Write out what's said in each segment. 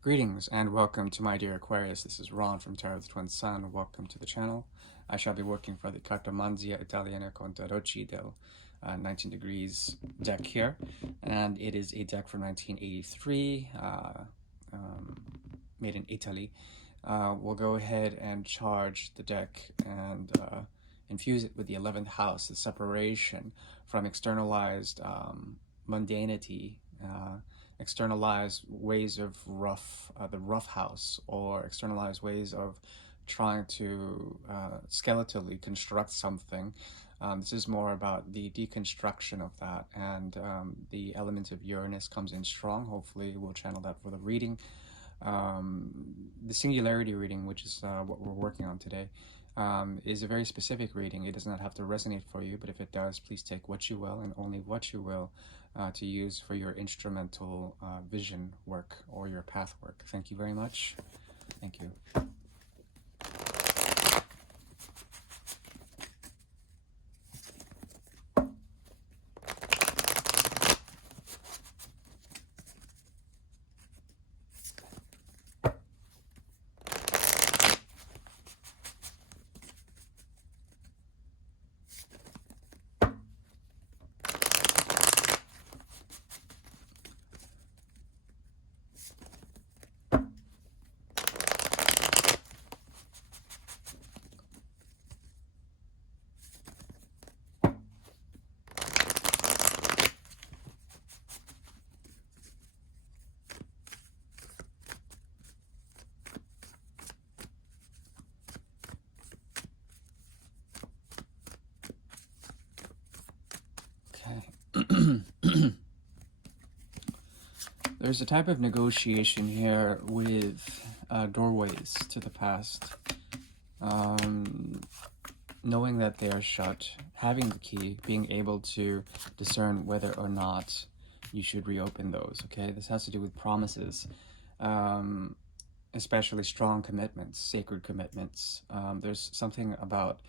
Greetings and welcome to my dear Aquarius. This is Ron from Tarot of the Twin Sun. Welcome to the channel. I shall be working for the Cartomanzia Italiana con Tarocchi del 19 Degrees deck here. And it is a deck from 1983, made in Italy. We'll go ahead and charge the deck and infuse it with the 11th house, the separation from externalized mundanity, externalized ways of the rough house, or externalized ways of trying to skeletally construct something. This is more about the deconstruction of that, and the element of Uranus comes in strong. Hopefully we'll channel that for the reading. The Singularity reading, which is what we're working on today, is a very specific reading. It does not have to resonate for you, but if it does, please take what you will and only what you will to use for your instrumental vision work or your path work. Thank you very much. Thank you. Okay. There's a type of negotiation here with doorways to the past. Knowing that they are shut, having the key, being able to discern whether or not you should reopen those, okay? This has to do with promises, especially strong commitments, sacred commitments. There's something about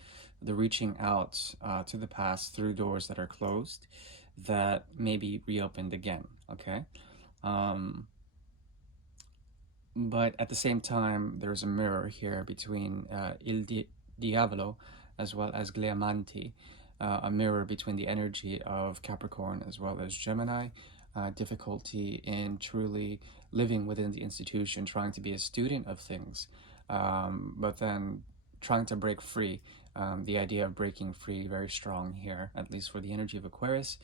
the reaching out to the past through doors that are closed that may be reopened again, okay? But at the same time, there's a mirror here between Diavolo as well as Gleamanti, a mirror between the energy of Capricorn as well as Gemini, difficulty in truly living within the institution, trying to be a student of things, but then trying to break free. The idea of breaking free, very strong here, at least for the energy of Aquarius.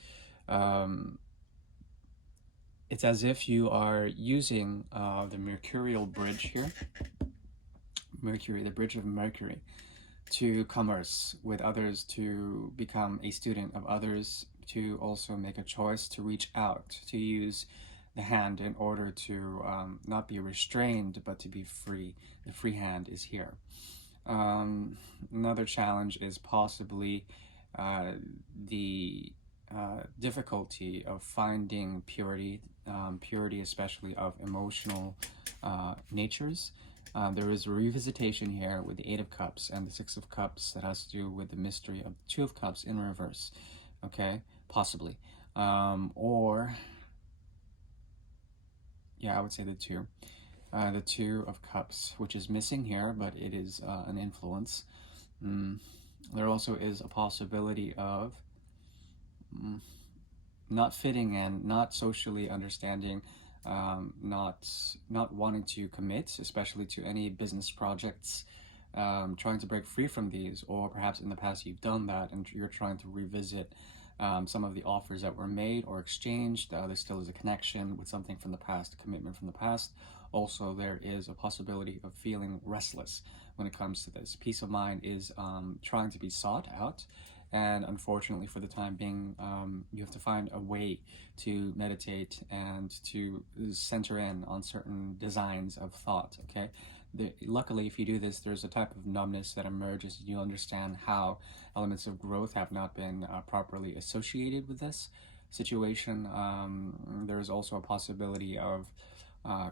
It's as if you are using the Mercurial bridge here, Mercury, the bridge of Mercury, to commerce with others, to become a student of others, to also make a choice to reach out, to use the hand in order to not be restrained, but to be free. The free hand is here. Another challenge is possibly the difficulty of finding purity, purity especially of emotional natures. There is a revisitation here with the Eight of Cups and the Six of Cups that has to do with the mystery of the Two of Cups in reverse, okay, possibly. Or, yeah, I would say the Two of Cups, which is missing here, but it is an influence. There also is a possibility of not fitting in, not socially understanding, not wanting to commit, especially to any business projects, trying to break free from these, or perhaps in the past you've done that and you're trying to revisit some of the offers that were made or exchanged. There still is a connection with something from the past, a commitment from the past. Also, there is a possibility of feeling restless when it comes to this. Peace of mind is trying to be sought out, and unfortunately for the time being, you have to find a way to meditate and to center in on certain designs of thought, okay? Luckily, if you do this, there's a type of numbness that emerges, and you understand how elements of growth have not been properly associated with this situation. There's also a possibility of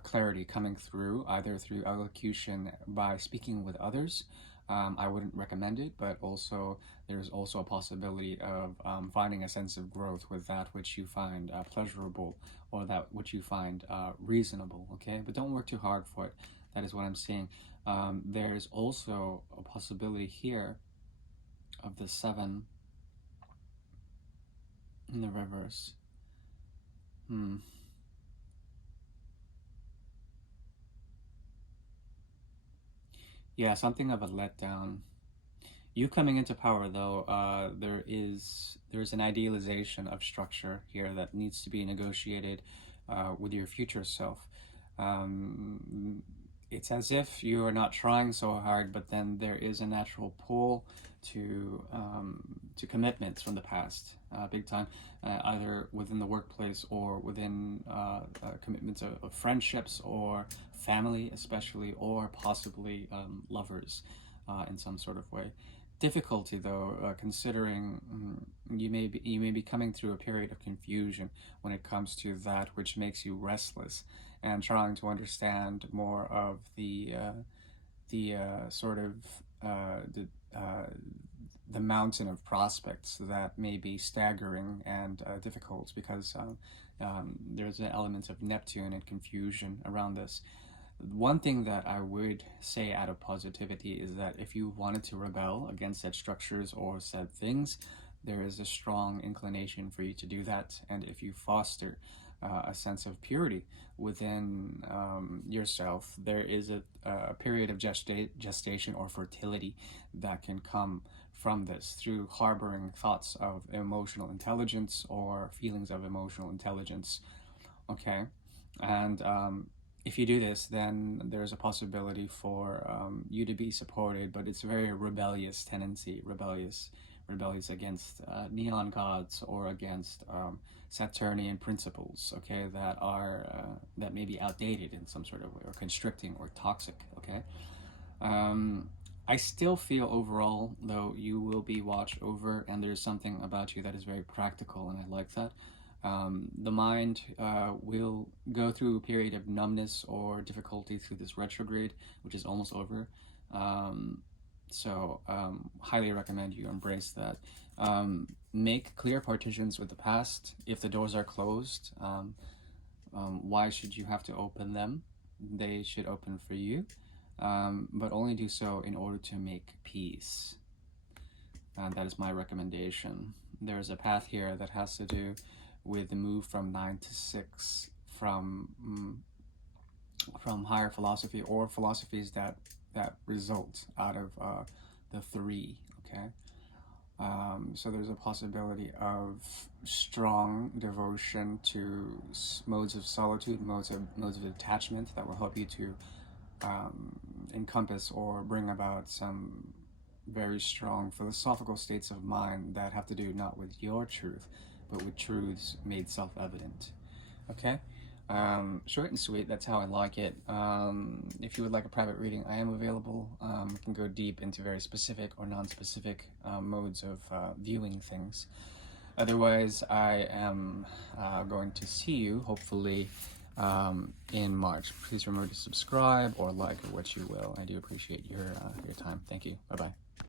clarity coming through, either through elocution by speaking with others, I wouldn't recommend it, but also there's also a possibility of finding a sense of growth with that which you find pleasurable, or that which you find reasonable, okay? But don't work too hard for it. That is what I'm seeing. There's also a possibility here of the 7 in the reverse. Yeah, something of a letdown. You coming into power, though, there's an idealization of structure here that needs to be negotiated with your future self. Um, it's as if you are not trying so hard, but then there is a natural pull to commitments from the past, big time, either within the workplace or within commitments of friendships or family, especially, or possibly lovers in some sort of way. Difficulty, though, considering you may be coming through a period of confusion when it comes to that which makes you restless, and trying to understand more of the sort of the mountain of prospects that may be staggering and difficult, because there's an element of Neptune and confusion around this. One thing that I would say out of positivity is that if you wanted to rebel against said structures or said things, there is a strong inclination for you to do that. And if you foster a sense of purity within yourself, there is a period of gestation or fertility that can come from this through harboring thoughts of emotional intelligence or feelings of emotional intelligence. Okay, and if you do this, then there's a possibility for you to be supported, but it's a very rebellious tendency, rebellious against neon gods or against Saturnian principles, okay, that are that may be outdated in some sort of way, or constricting or toxic, okay. I still feel overall, though, you will be watched over, and there's something about you that is very practical, and I like that. The mind will go through a period of numbness or difficulty through this retrograde, which is almost over. So highly recommend you embrace that. Make clear partitions with the past. If the doors are closed, why should you have to open them? They should open for you, but only do so in order to make peace. And that is my recommendation. There's a path here that has to do with the move from 9 to 6, from higher philosophy or philosophies that result out of the 3. Okay, so there's a possibility of strong devotion to modes of solitude, modes of detachment that will help you to encompass or bring about some very strong philosophical states of mind that have to do not with your truth, but with truths made self-evident. Okay? Short and sweet, that's how I like it. If you would like a private reading, I am available. We can go deep into very specific or non-specific modes of viewing things. Otherwise, I am going to see you, hopefully, in March. Please remember to subscribe or like or what you will. I do appreciate your time. Thank you. Bye-bye.